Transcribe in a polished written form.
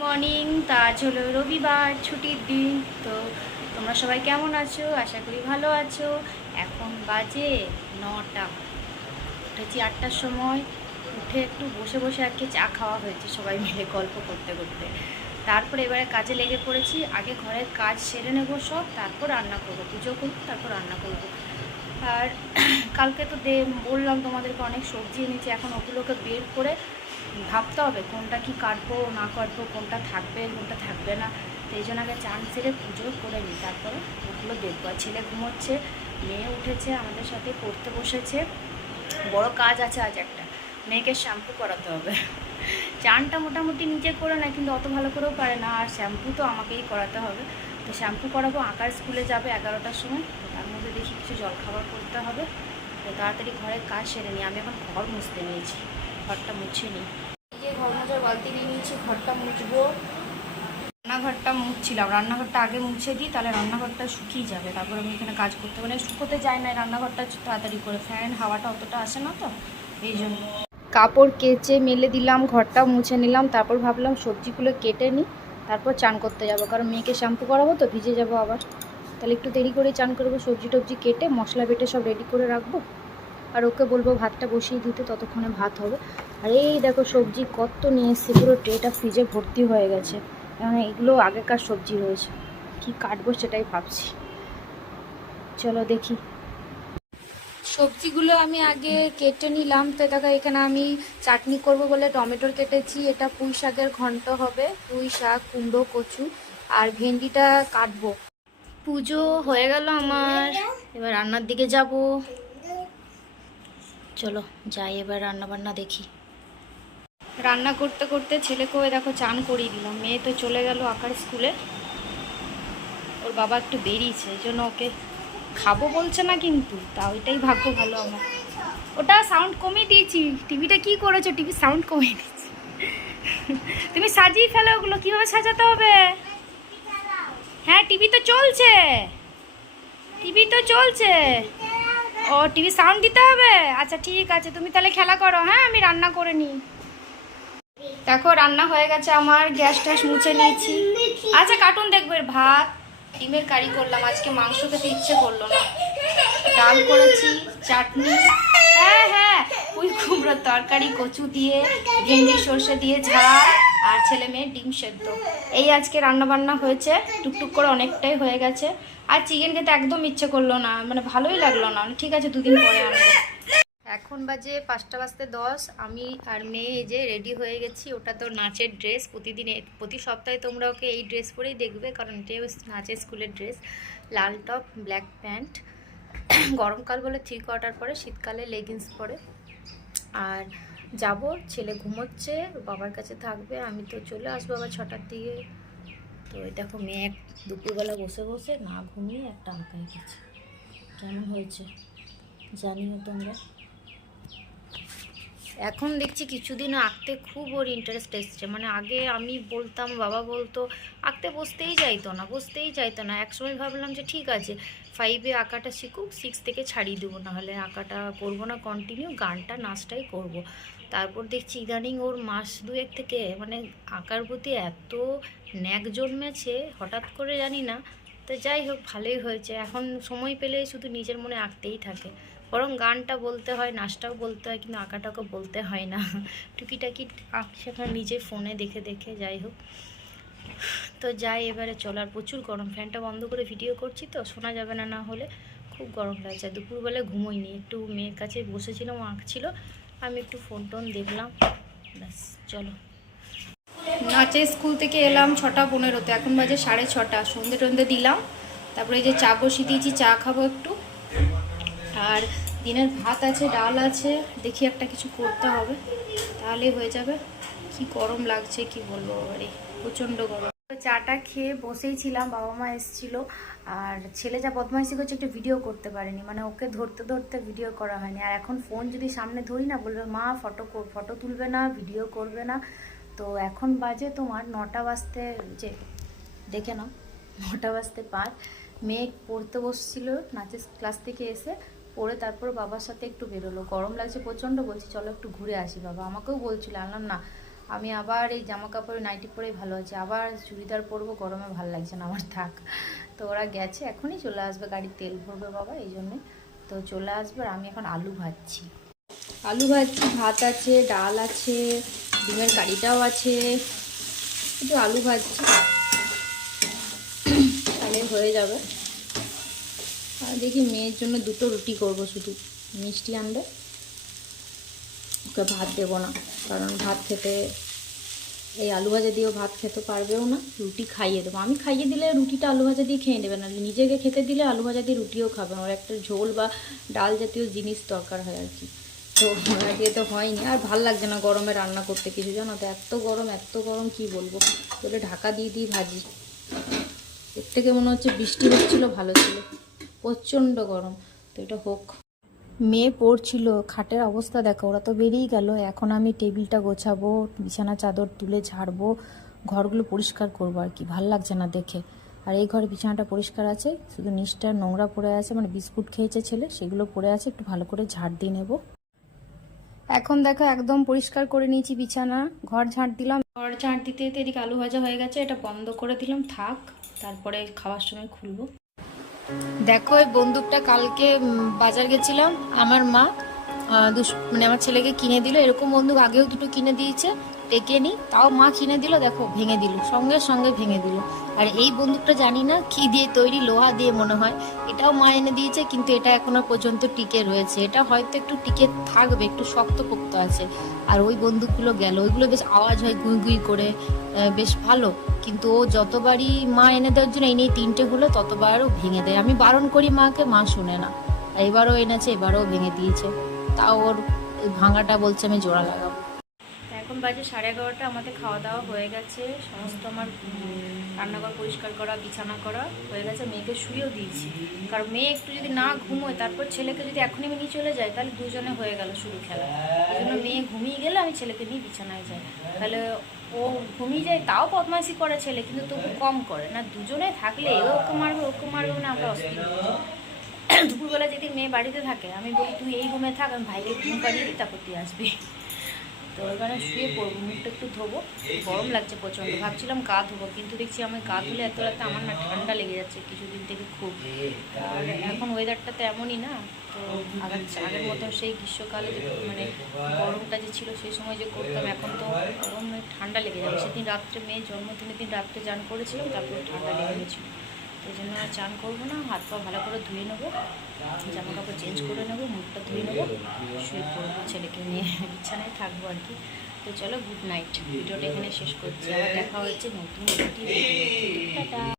Morning. তা আজ হলো রবিবার, ছুটির দিন। তো তোমরা সবাই কেমন আছো? আশা করি ভালো আছো। এখন বাজে 9টা। উঠেছি 8টার সময়। উঠে একটু বসে বসে আর কি চা খাওয়া হয়েছে সবাই মিলে গল্প করতে করতে। তারপরে এবারে কাজে লেগে পড়েছি। আগে ঘরের কাজ সেরে নেবো সব, তারপর রান্না করবো। পুজো করবো, তারপর রান্না করবো। আর কালকে তো বললাম তোমাদেরকে অনেক সবজি এনেছি। এখন ওগুলোকে বের করে ভাবতে হবে কোনটা কি কাটবো না কাটবো, কোনটা থাকবে কোনটা থাকবে না। তো এই জন্য আগে চান সেরে পুজো করে নিই, তারপরে ওগুলো দেখবো। আর ছেলে ঘুমোচ্ছে, মেয়ে উঠেছে আমাদের সাথে পড়তে বসেছে। বড় কাজ আছে আজ একটা, মেয়েকে শ্যাম্পু করাতে হবে। চানটা মোটামুটি নিজে করে নেয়, কিন্তু অত ভালো করেও পারে না। আর শ্যাম্পু তো আমাকেই করাতে হবে। তো শ্যাম্পু করাবো। আঁকার স্কুলে যাবে 11টার সময়। তার মধ্যে দেখি কিছু জলখাবার করতে হবে। তো তাড়াতাড়ি ঘরের কাজ সেরে নিই। আমি এখন ঘর মুছতে নিয়েছি, ঘরটা মুছে নিই। এই যে ঘর মোছার বালতি নিয়ে নিয়েছি, ঘরটা মুছবো। রান্নাঘরটা মুছছিলাম, রান্নাঘরটা আগে মুছে দিই, তাহলে রান্নাঘরটা শুকিয়ে যাবে। তারপর আমি এখানে কাজ করতে মানে শুকোতে যাই না রান্নাঘরটা তাড়াতাড়ি করে, ফ্যান হাওয়াটা অতটা আসে না তো এই জন্য। কাপড় কেচে মেলে দিলাম, ঘরটা মুছে নিলাম। তারপর ভাবলাম সবজিগুলো কেটে নিই, তারপর চান করতে যাব। কারণ মেয়েকে শ্যাম্পু করাবো তো ভিজে যাব আবার, তাহলে একটু দেরি করে চান করবো। সবজি টবজি কেটে মশলা বেটে সব রেডি করে রাখবো। আর ওকে বলবো ভাতটা বসিয়ে দিতে, ততক্ষণে ভাত হবে। আর এই দেখো সবজি কত নিয়ে এসেছি, পুরো ট্রেটা ফ্রিজে ভর্তি হয়ে গেছে। মানে এগুলো আগেকার সবজি রয়েছে, কি কাটবো সেটাই ভাবছি। চলো দেখি। সবজিগুলো আমি আগে কেটে নিলাম। তো দেখো এখানে আমি চাটনি করব বলে টমেটো কেটেছি। এটা পুঁই শাকের ঘন্ট হবে, পুঁই শাক, কুমড়ো, কচু আর ভেন্ডিটা কাটবো। পুজো হয়ে গেল আমার, এবার রান্নার দিকে যাব। চলো যাই, এবার রান্না বান্না দেখি। রান্না করতে করতে ছেলেকেও দেখো চান করিয়ে দিলাম। মেয়ে তো চলে গেল আঁকার স্কুলে, ওর বাবা একটু বেরিয়েছে, এই জন্য ওকে খাবো বলছে না, কিন্তু তা ওইটাই ভাগ্য ভালো আমার। ওটা সাউন্ড কমিয়ে দিয়েছি। টিভিটা কি করেছো? টিভি সাউন্ড কমিয়ে দিয়েছি। তুমি সাজিয়ে ফেলো ওগুলো, কীভাবে সাজাতে হবে? হ্যাঁ টিভি তো চলছে, টিভি তো চলছে। ও টিভি সাউন্ড দিতে হবে? আচ্ছা ঠিক আছে, তুমি তাহলে খেলা করো। হ্যাঁ আমি রান্না করে নিই। দেখো রান্না হয়ে গেছে আমার, গ্যাস ট্যাস মুছে নিয়েছি। আচ্ছা কার্টুন দেখবে। ভাত, ডিমের কারি করলাম, আজকে মাংস খেতে ইচ্ছে করলো না। ডাল করেছি, চাটনি, হ্যাঁ হ্যাঁ পুঁই কুমড়োর তরকারি, কচু দিয়ে, ভেন্ডি সর্ষে দিয়ে ঝাল, আর ছেলে মেয়ে ডিম সেদ্ধ। এই আজকে রান্না বান্না হয়েছে, টুকটুক করে অনেকটাই হয়ে গেছে। আর চিকেন খেতে একদম ইচ্ছে করলো না, মানে ভালোই লাগলো না। ঠিক আছে দুদিন পরে আনবো। এখন বাজে 5:10। আমি আর মেয়ে এই যে রেডি হয়ে গেছি। ওটা তো নাচের ড্রেস, প্রতি সপ্তাহে তোমরা ওকে এই ড্রেস পরেই দেখবে, কারণ এটাই নাচের স্কুলের ড্রেস। লাল টপ, ব্ল্যাক প্যান্ট, গরমকাল বলে 3/4 পরে, শীতকালে লেগিংস পরে। আর যাব, ছেলে ঘুমোচ্ছে, বাবার কাছে থাকবে। আমি তো চলে আসবো আবার 6টার দিকে। তো এই দেখো মেয়ে দুপুরবেলা বসে বসে না ঘুমিয়ে একটা আঁকা এঁকেছে। কেমন হয়েছে জানিও তোমরা। এখন দেখছি কিছুদিন আঁকতে খুব ওর ইন্টারেস্ট এসছে। মানে আগে আমি বলতাম, বাবা বলতো আঁকতে বসতেই চাইতো না। একসময় ভাবলাম যে ঠিক আছে 5-এ আঁকাটা শিখুক, 6 থেকে ছাড়িয়ে দেবো, নাহলে আঁকাটা করবো না কন্টিনিউ, গানটা নাচটাই করব। তারপর দেখছি ইদানিং ওর মাস 2-1 থেকে মানে আঁকার প্রতি এত ন্যাক জন্মেছে হঠাৎ করে, জানি না। তো যাই হোক ভালোই হয়েছে, এখন সময় পেলেই শুধু নিজের মনে আঁকতেই থাকে। বরং গানটা বলতে হয়, নাচটাও বলতে হয়, কিন্তু আঁকাটাকে বলতে হয় না। টুকিটাকি আঁকছে এখন নিজে ফোনে দেখে দেখে। যাই হোক, তো যাই এবারে চলার। প্রচুর গরম, ফ্যানটা বন্ধ করে ভিডিও করছি তো শোনা যাবে না, না হলে খুব গরম লাগছে। দুপুরবেলায় ঘুমোইনি, একটু মেয়ের কাছে বসেছিলাম, আঁকছিল, আমি একটু ফোন টোন দেখলাম, ব্যাস। চলো নাচের স্কুল থেকে এলাম 6:15-তে, এখন বাজে 6:30। সন্ধে টন্ধে দিলাম, তারপরে এই যে চা বসিয়ে দিয়েছি, চা খাবো একটু। আর দিনের ভাত আছে, ডাল আছে, দেখি একটা কিছু করতে হবে, তাহলেই হয়ে যাবে। কি গরম লাগছে কি বলবো, আরে প্রচণ্ড গরম। চাটা খেয়ে বসেই ছিলাম, বাবা মা এসেছিল। আর ছেলে যা বদমাইশি করছে, একটু ভিডিও করতে পারিনি, মানে ওকে ধরতে ধরতে ভিডিও করা হয়নি। আর এখন ফোন যদি সামনে ধরি না, বলবে মা ফটো তুলবে না, ভিডিও করবে না। তো এখন বাজে তোমার 9টা বাজতে, যে দেখে নাও 9টা বাজতে 5। মেয়ে পড়তে বসছিল নাচের ক্লাস থেকে এসে, পরে তারপর বাবার সাথে একটু বেরোলো। গরম লাগছে প্রচণ্ড, বলছি চলো একটু ঘুরে আসি। বাবা আমাকেও বলছিল, আনলাম না, আমি আবার এই জামা কাপড়ে নাইটি পরেই ভালো আছি, আবার চুড়িদার পরবো, গরমে ভালো লাগছে না আমার, থাক। তো ওরা গেছে, এখনই চলে আসবে, গাড়ি তেল ভরবে বাবা, এই জন্যে তো চলে আসবে। আর আমি এখন আলু ভাজছি, ভাত আছে, ডাল আছে, ডিমের কারিটাও আছে, একটু আলু ভাজছি, তাহলে হয়ে যাবে। আর দেখি মেয়ের জন্য 2টো রুটি করব, শুধু মিষ্টি আনবে, ওকে ভাত দেবো না, কারণ ভাত খেতে, এই আলু ভাজা দিয়েও ভাত খেতে পারবেও না, রুটি খাইয়ে দেবো। আমি খাইয়ে দিলে রুটিটা আলু ভাজা দিয়ে খেয়ে নেবে না, নিজেকে খেতে দিলে আলু ভাজা দিয়ে রুটিও খাবে, আমার একটা ঝোল বা ডাল জাতীয় জিনিস দরকার হয় আর কি। তো ওরা দিয়ে তো হয়নি, আর ভাল লাগছে না গরমে রান্না করতে কিছু, জানো তো, এত গরম কি বলবো। তাহলে ঢাকা দিয়ে ভাজি, এর থেকে মনে হচ্ছে বৃষ্টি হচ্ছিল ভালো ছিল, প্রচণ্ড গরম। তো এটা হোক। মেয়ে পড়ছিল, খাটের অবস্থা দেখো, ওরা তো বেরিয়ে গেল। এখন আমি টেবিলটা গোছাবো, বিছানা চাদর তুলে ঝাড়বো, ঘরগুলো পরিষ্কার করবো আর কি, ভাল লাগছে না দেখে। আর এই ঘরে বিছানাটা পরিষ্কার আছে, শুধু নিচটা নোংরা পড়ে আছে, মানে বিস্কুট খেয়েছে ছেলে, সেগুলো পড়ে আছে, একটু ভালো করে ঝাড় দিয়ে নেবো। এখন দেখো একদম পরিষ্কার করে নিয়েছি বিছানা, ঘর ঝাড় দিলাম, ঘর ঝাড় দিতে দিতে এদিকে আলু ভাজা হয়ে গেছে, এটা বন্ধ করে দিলাম, থাক, তারপরে খাওয়ার সময় খুলবো। দেখো এই বন্দুকটা কালকে বাজার গেছিলাম, আমার মা মানে আমার ছেলেকে কিনে দিল, এরকম বন্দুক আগেও 2টো কিনে দিয়েছে, টেকেনি, তাও মা কিনে দিল, দেখো ভেঙে দিল, সঙ্গে সঙ্গে ভেঙে দিল। আর এই বন্দুকটা জানি না কি দিয়ে তৈরি, লোহা দিয়ে মনে হয়, এটাও মা এনে দিয়েছে, কিন্তু এটা এখনো পর্যন্ত টিকে রয়েছে, এটা হয়তো একটু টিকে থাকবে, একটু শক্তপোক্ত আছে। আর ওই বন্দুকগুলো গেল, ওইগুলো বেশ আওয়াজ হয় গুই গুই করে, বেশ ভালো, কিন্তু ও যতবারই মা এনে দেওয়ার জন্য এই নিয়ে 3টে হলো, ততবারও ভেঙে দেয়। আমি বারণ করি মাকে, মা শুনে না, এবারও এনেছে, এবারও ভেঙে দিয়েছে, তাও ওর ভাঙাটা বলছে আমি জোড়া লাগাবো। এখন বাজে 11:30, আমাদের খাওয়া দাওয়া হয়ে গেছে, সমস্ত আমার রান্নাঘর পরিষ্কার করা, বিছানা করা হয়ে গেছে, মেয়েকে শুয়েও দিয়েছি, কারণ মেয়ে একটু যদি না ঘুমোয়, তারপর ছেলেকে যদি এখনই আমি নিয়ে চলে যাই, তাহলে দুজনে হয়ে গেল শুরু খেলা। এই জন্য মেয়ে ঘুমিয়ে গেলে আমি ছেলেকে নিয়ে বিছানায় যাই, তাহলে ও ঘুমিয়ে যায়, তাও বদমাইশি করে ছেলে, কিন্তু তবু কম করে না। দুজনে থাকলে ওকে মারবে না, আমরা অস্থির হয়ে যাই। দুপুরবেলা যেদিন মেয়ে বাড়িতে থাকে, আমি বলি তুই এই রুমে থাক, আমি ভাইকে ঘুম পাড়িয়ে দিই, তারপর তুই আসবি। তো ওইখানে শুয়ে পড়বো, মুখটা একটু ধোবো, গরম লাগছে প্রচণ্ড, ভাবছিলাম গা ধোবো, কিন্তু দেখছি আমি গা ধুলে এত রাতে আমার না ঠান্ডা লেগে যাচ্ছে কিছুদিন থেকে খুব। আর এখন ওয়েদারটা তো এমনই না, তো আগের মতো সেই গ্রীষ্মকালে যে মানে গরমটা যে ছিল সেই সময় যে করতাম, এখন তো গরমে ঠান্ডা লেগে যাবে। সেদিন রাত্রে মেয়ে জন্মদিনের দিন রাত্রে চান করেছিলাম, তারপরে ঠান্ডা লেগে গেছিলো, এই জন্য আর চান করবো না, হাত পা ভালো করে ধুয়ে নেবো, জামা কাপড় চেঞ্জ করে নেবো, মুখটা ধুয়ে নেবো, শুয়ে পড়বো, ছেলেকে নিয়ে বিছানায় থাকবো আর কি। তো চলো, গুড নাইট, ভিডিওটা এখানে শেষ করছি, আবার দেখা হচ্ছে নতুন একটি ভিডিও। টাটা।